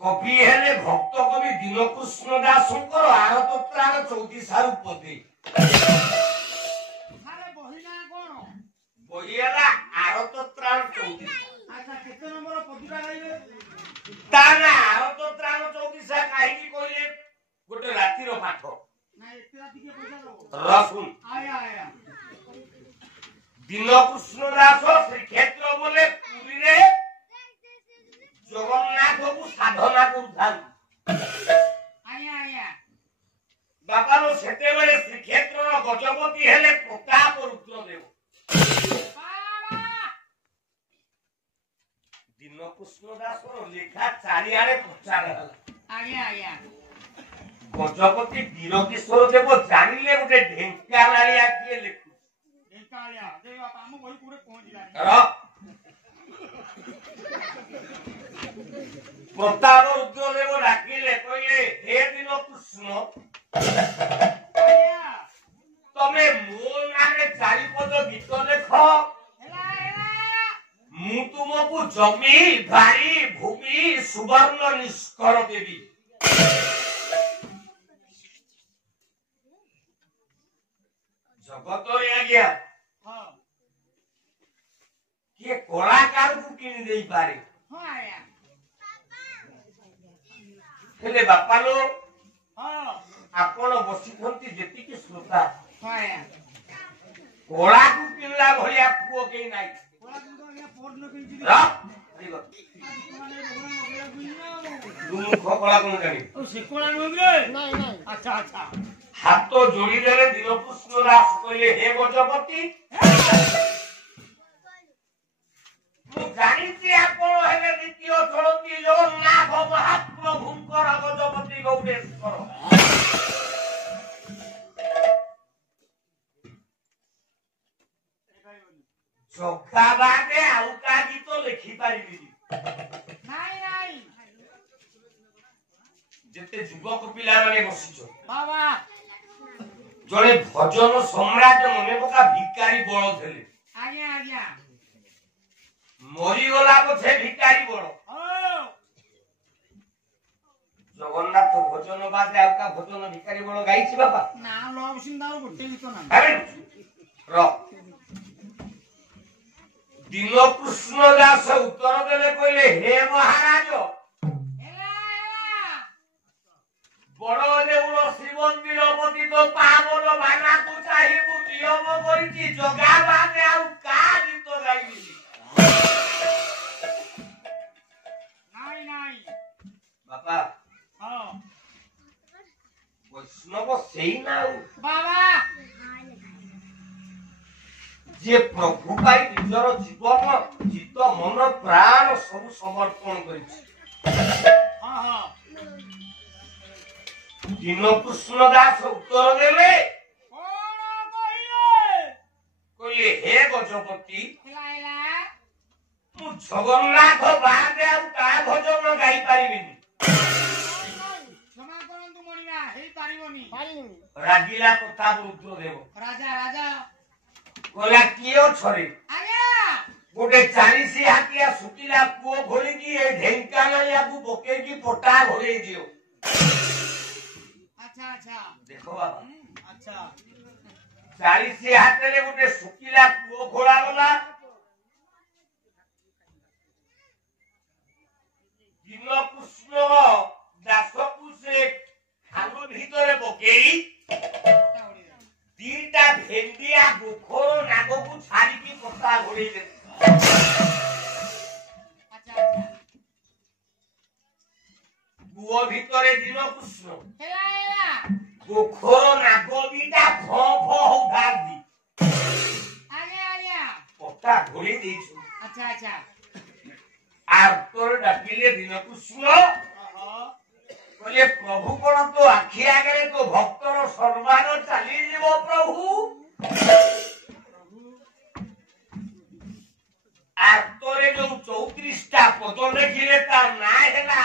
कवि हेले भक्त कवि दीनकृष्ण दासंकर आरतत्राण 34 पदी बहिला आरतत्राण 34 ताना आरतत्राण 34 काहीकी कहले गोटे रातिर पाठ रसुन दीनकृष्ण दास श्रीक्षेत्र बोले पुरी रे जगन्नाथ को साधना करूथान बाबा रो सेते बेले श्रीक्षेत्र गजपति हेले प्रताप रुद्रदेव दीनकृष्ण दास लेखा चारिआरे प्रचार गजपति वीरकिशोर देव जानिले गोटे ढेंकानालिया किए लिखु ढेंकालिया दे बाबा हम वही पूरे पहुंच जाए प्रताप रुद्रदेव डाकिले कहले हे दीनकृष्ण तमे मो नामे चारिपद गीत लेख मु तुमको जमी बाड़ी भूमि सुवर्ण निष्कर देवी जगत आज्ञा किए कलाकार को किन दे पारे हेले बापा लो आपण बसिथंती जेति के श्रोता कला को किनला भलिया पुओ के नाही हाथ जोड़ी देले दीनकृष्ण दास कहले हे गजपति मु जानिछि आपण हेले द्वितीय चलती जगन्नाथ महाप्रभुंकर गजपति गौडेश्वर चोखा बाटे आउ का गीत लिखि पारिबी नाही जेते युवक पिला माने बसिछो बाबा जड़े भजन सम्राट मने पका भिकारी बळ थेले आज्ञा मरी गला पछे भिकारी बळ जगन्नाथ भजन बादे आउ का भजन भिकारी बळ गाइछि बाबा ना लव सिंदार गोटे गीत ना अरे र दीनकृष्ण दास उत्तर देले कहले हे महाराज बड़ देउल श्रीमंदिर पति तो पावन भाना को चाहिबु नियम करिछि जगा बादे आउ का गीत गाइबी नाही बाबा हां वैष्णव सेई ना बाबा जे प्रभु पाई निजर जीवन चित्त मन प्राण सब समर्पण करिछि हां हां दीनकृष्ण दास उत्तर देले कहले हे गजपति मु जगन्नाथ बादे आ का भजन गाई पारिबिनी क्षमा करंतु मणिया हे पारिबनी रागिला प्रताप रुद्रदेव राजा कहला कियो छरे आज्ञा गोटे 40 हाथिया सुकिला पुओ घोली की ए ढेंकानालिया को बोके की पोटा घोले दियो अच्छा देखो बाबा अच्छा 40 हाथ ले गोटे सुकिला पुओ घोड़ा गला दीनकृष्ण दास को से खालो भीतर बकेई दीटा भेंडिया गोखोर नागो को छाड़ी की पत्ता घोड़ी दे अच्छा पुओ भीतरे दीनकृष्ण गोखोर नागो बीटा भो उधार दी आज्ञा पत्ता घोड़ी देछु अच्छा आर तोर डाकिले दीनकृष्ण बोले प्रभु कोन तो आखि आगे तो भक्तर सम्मान चली जीवो प्रभु आर तोरे जो 34 टा पद लिखिले ता ना हेला